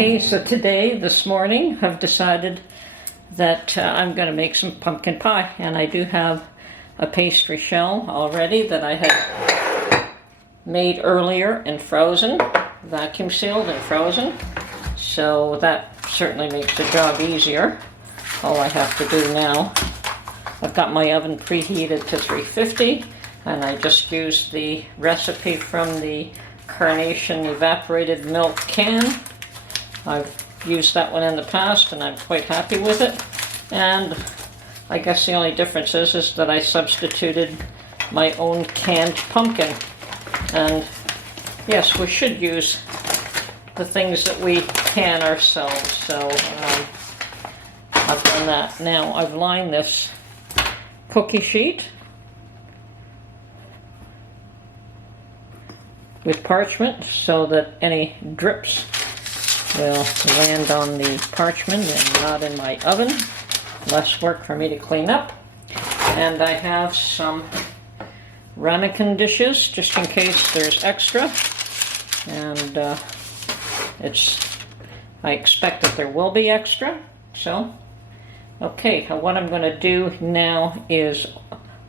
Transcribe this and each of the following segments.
Okay, so this morning, I've decided that I'm going to make some pumpkin pie, and I do have a pastry shell already that I had made earlier and frozen, vacuum sealed and frozen, so that certainly makes the job easier. All I have to do now, I've got my oven preheated to 350, and I just used the recipe from the Carnation evaporated milk can. I've used that one in the past and I'm quite happy with it, and I guess the only difference is that I substituted my own canned pumpkin. And yes, we should use the things that we can ourselves, so I've done that. Now I've lined this cookie sheet with parchment so that any drips will land on the parchment and not in my oven. Less work for me to clean up. And I have some ramekin dishes just in case there's extra, and I expect that there will be extra. So okay, what I'm going to do now is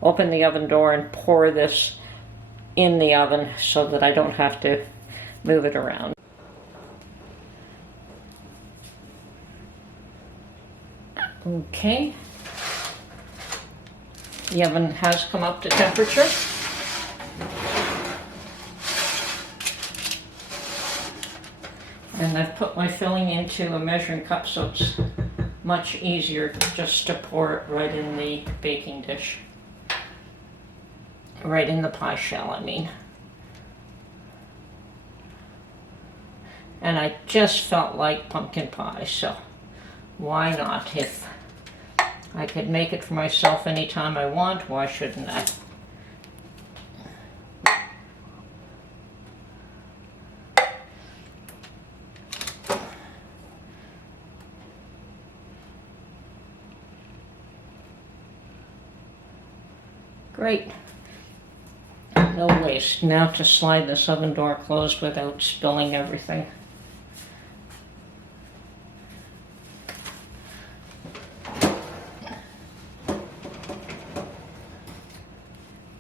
open the oven door and pour this in the oven so that I don't have to move it around. Okay, the oven has come up to temperature. And I've put my filling into a measuring cup so it's much easier just to pour it right in the baking dish. Right in the pie shell, I mean. And I just felt like pumpkin pie, so why not? If I could make it for myself anytime I want, why shouldn't I? Great. No waste. Now to slide this oven door closed without spilling everything.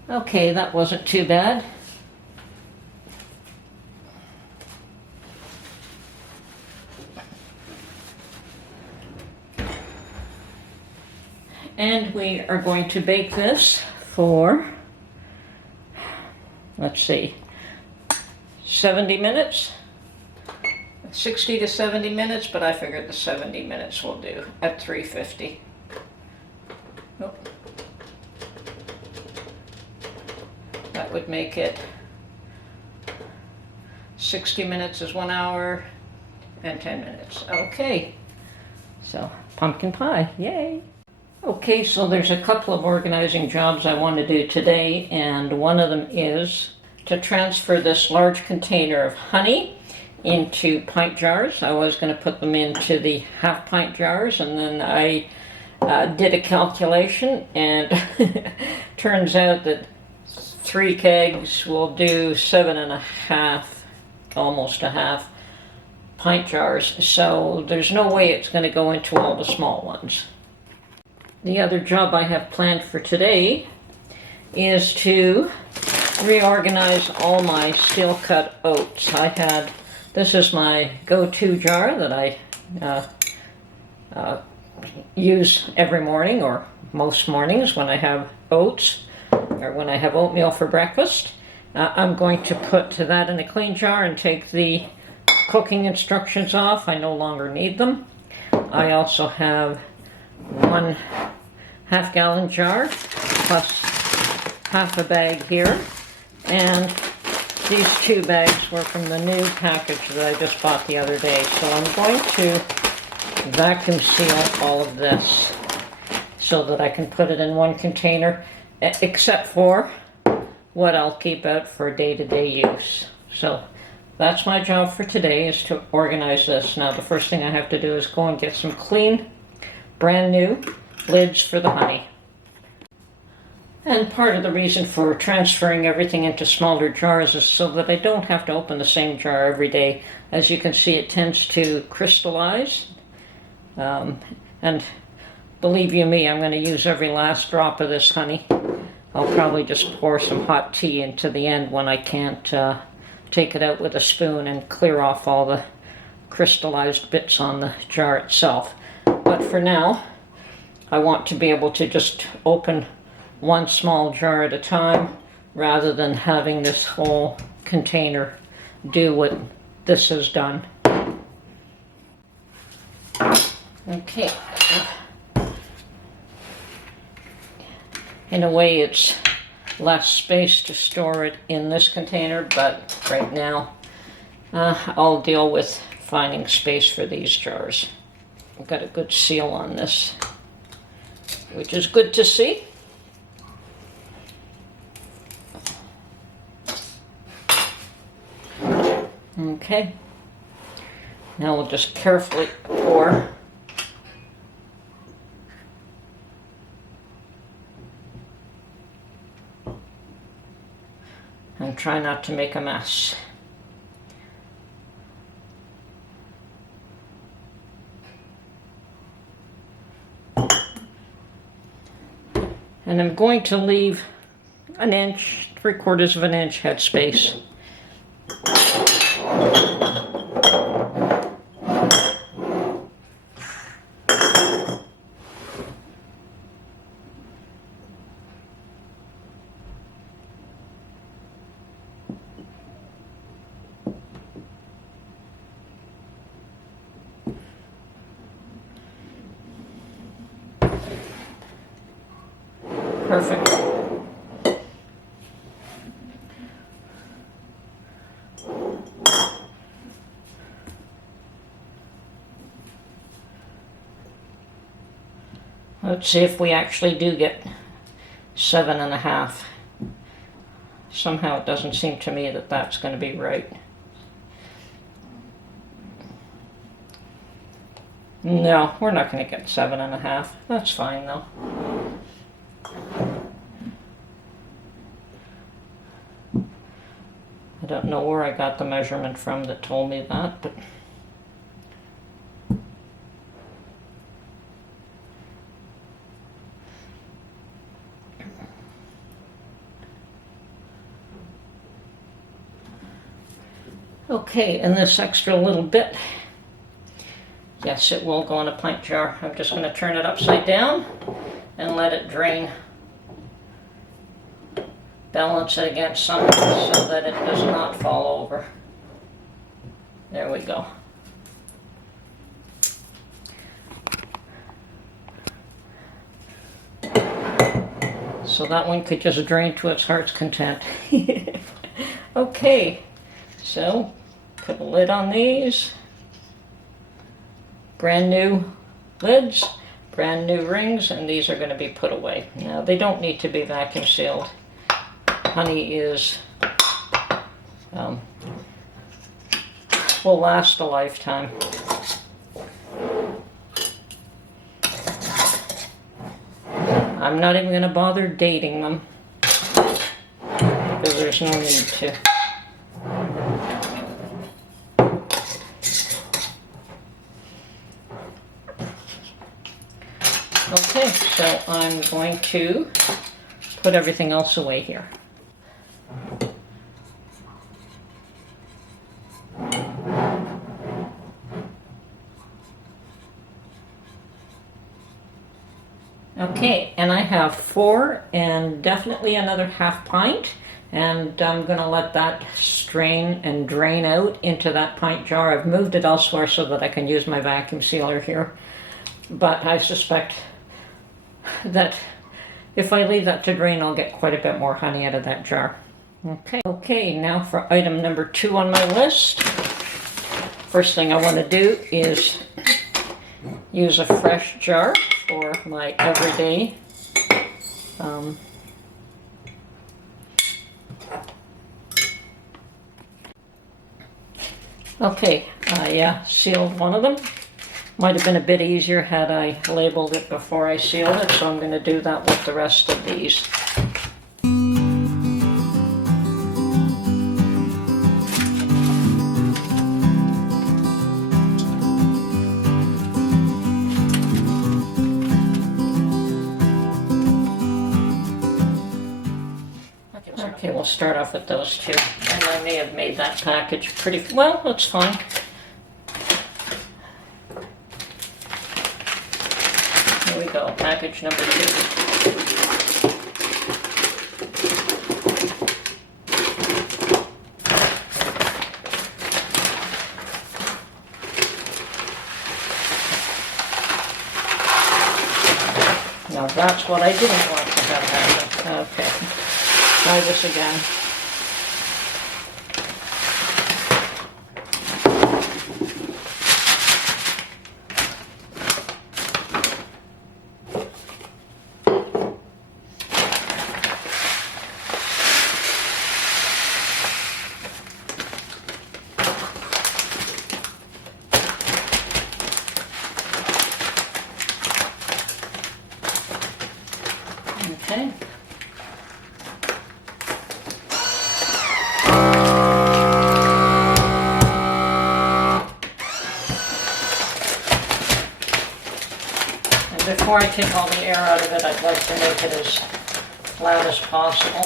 Okay, that wasn't too bad. And we are going to bake this for, let's see, 70 minutes, 60 to 70 minutes, but I figured the 70 minutes will do at 350. Nope. That would make it 60 minutes is 1 hour and 10 minutes. Okay, so pumpkin pie, yay! Okay, so there's a couple of organizing jobs I want to do today, and one of them is to transfer this large container of honey into pint jars. I was going to put them into the half-pint jars, and then I did a calculation, and turns out that 3 kegs will do 7.5, almost a half pint jars, so there's no way it's going to go into all the small ones. The other job I have planned for today is to reorganize all my steel cut oats. This is my go-to jar that I use every morning, or most mornings when I have oats or when I have oatmeal for breakfast. I'm going to put that in a clean jar and take the cooking instructions off. I no longer need them. I also have 1 half-gallon jar plus half a bag here, and these 2 bags were from the new package that I just bought the other day. So I'm going to vacuum seal all of this so that I can put it in one container, except for what I'll keep out for day-to-day use. So that's my job for today, is to organize this. Now the first thing I have to do is go and get some clean, brand new lids for the honey. And part of the reason for transferring everything into smaller jars is so that I don't have to open the same jar every day. As you can see, it tends to crystallize. And believe you me, I'm going to use every last drop of this honey. I'll probably just pour some hot tea into the end when I can't take it out with a spoon and clear off all the crystallized bits on the jar itself. But for now, I want to be able to just open one small jar at a time rather than having this whole container do what this has done. Okay. In a way, it's less space to store it in this container, but right now I'll deal with finding space for these jars. I've got a good seal on this, which is good to see. Okay, now we'll just carefully pour. And try not to make a mess. And I'm going to leave an inch, 3/4 of an inch head space. Perfect. Let's see if we actually do get 7.5. Somehow it doesn't seem to me that that's going to be right. No, we're not going to get 7.5. That's fine though. I don't know where I got the measurement from that told me that, but okay, and this extra little bit, yes, it will go in a pint jar. I'm just going to turn it upside down and let it drain. Balance it against something so that it does not fall over. There we go. So that one could just drain to its heart's content. Okay, so put a lid on these. Brand new lids, brand new rings, and these are going to be put away. Now, they don't need to be vacuum sealed. Honey is, will last a lifetime. I'm not even going to bother dating them, because there's no need to. Okay, so I'm going to put everything else away here. Okay, and I have 4 and definitely another half pint, and I'm going to let that strain and drain out into that pint jar. I've moved it elsewhere so that I can use my vacuum sealer here, but I suspect that if I leave that to drain, I'll get quite a bit more honey out of that jar. Okay, now for item number 2 on my list. First thing I want to do is use a fresh jar for my everyday okay, I sealed one of them. Might have been a bit easier had I labeled it before I sealed it, so I'm going to do that with the rest of these. we'll start off with those two. And I may have made that package pretty, well, that's fine. Here we go, package number 2. Now that's what I didn't want to have happen. Okay, try this again. Okay. And before I take all the air out of it, I'd like to make it as flat as possible.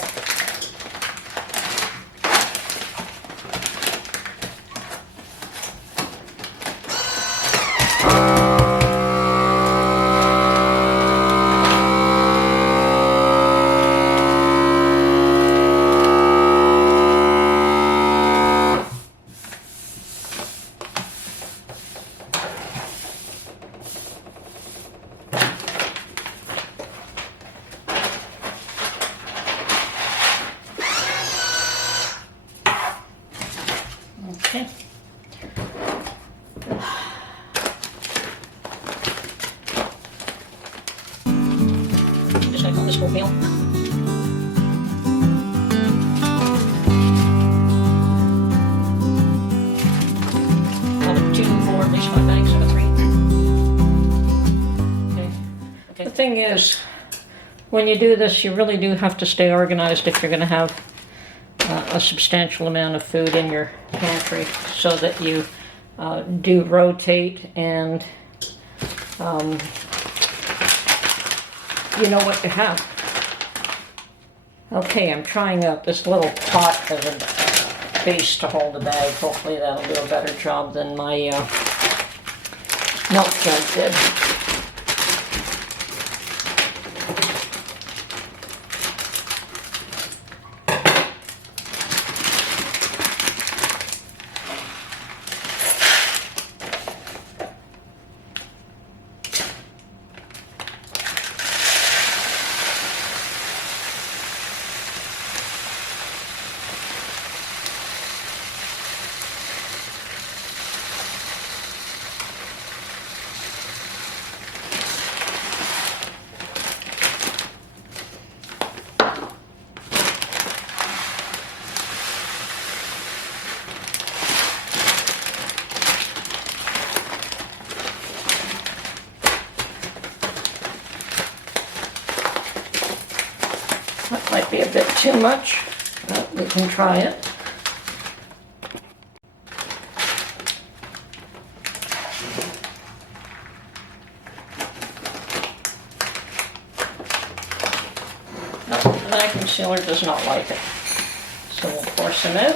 Okay. Just gonna call this oatmeal. Call it 2, 4, at least 5 bags, so 3. Okay. The thing is, when you do this, you really do have to stay organized if you're going to have a substantial amount of food in your pantry, so that you do rotate and you know what you have. Okay, I'm trying out this little pot as a base to hold the bag. Hopefully that'll do a better job than my milk jug did. That might be a bit too much, but we can try it. No, the vacuum sealer does not like it. So we'll pour some out.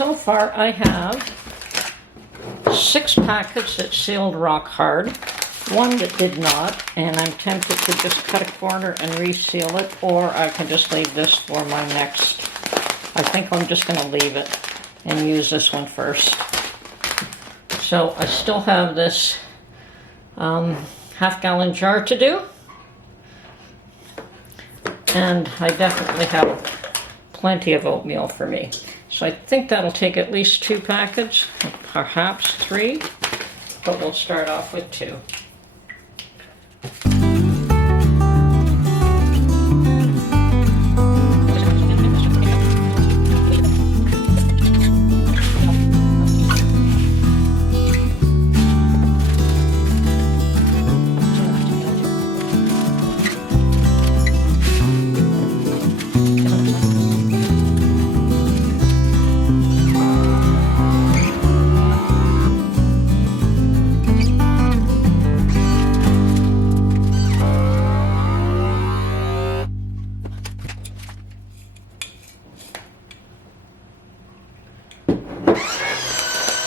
so far I have 6 packets that sealed rock hard, 1 that did not, and I'm tempted to just cut a corner and reseal it, or I can just leave this for my next. I think I'm just going to leave it and use this one first. So I still have this half-gallon jar to do, and I definitely have plenty of oatmeal for me. So I think that'll take at least 2 packets, perhaps 3, but we'll start off with 2.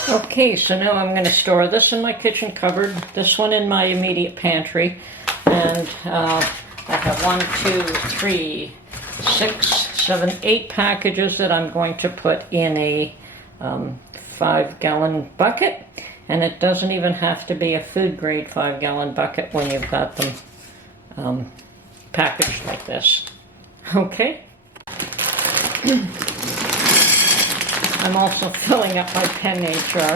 Okay, so now I'm going to store this in my kitchen cupboard, this one in my immediate pantry, and I have 1, 2, 3, 6, 7, 8 packages that I'm going to put in a 5-gallon bucket, and it doesn't even have to be a food grade 5-gallon bucket when you've got them packaged like this. Okay. I'm also filling up my penne jar.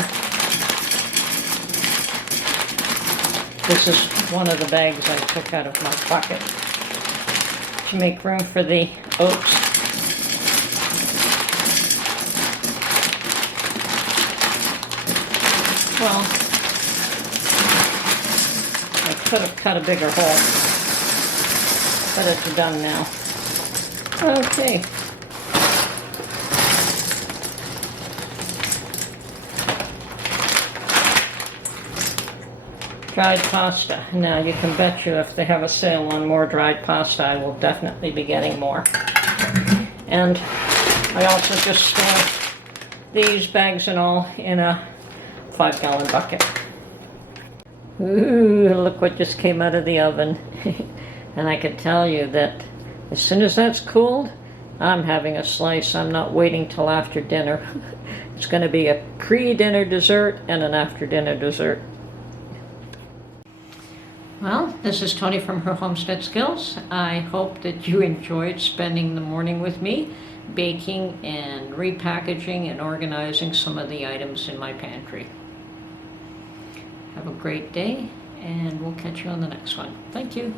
This is one of the bags I took out of my bucket to make room for the oats. Well, I could have cut a bigger hole, but it's done now. Okay. Dried pasta. Now you can bet you if they have a sale on more dried pasta, I will definitely be getting more. And I also just store these bags and all in a 5-gallon bucket. Ooh, look what just came out of the oven. And I can tell you that as soon as that's cooled, I'm having a slice. I'm not waiting till after dinner. It's going to be a pre-dinner dessert and an after-dinner dessert. Well, this is Tony from Her Homestead Skills. I hope that you enjoyed spending the morning with me, baking and repackaging and organizing some of the items in my pantry. Have a great day, and we'll catch you on the next one. Thank you.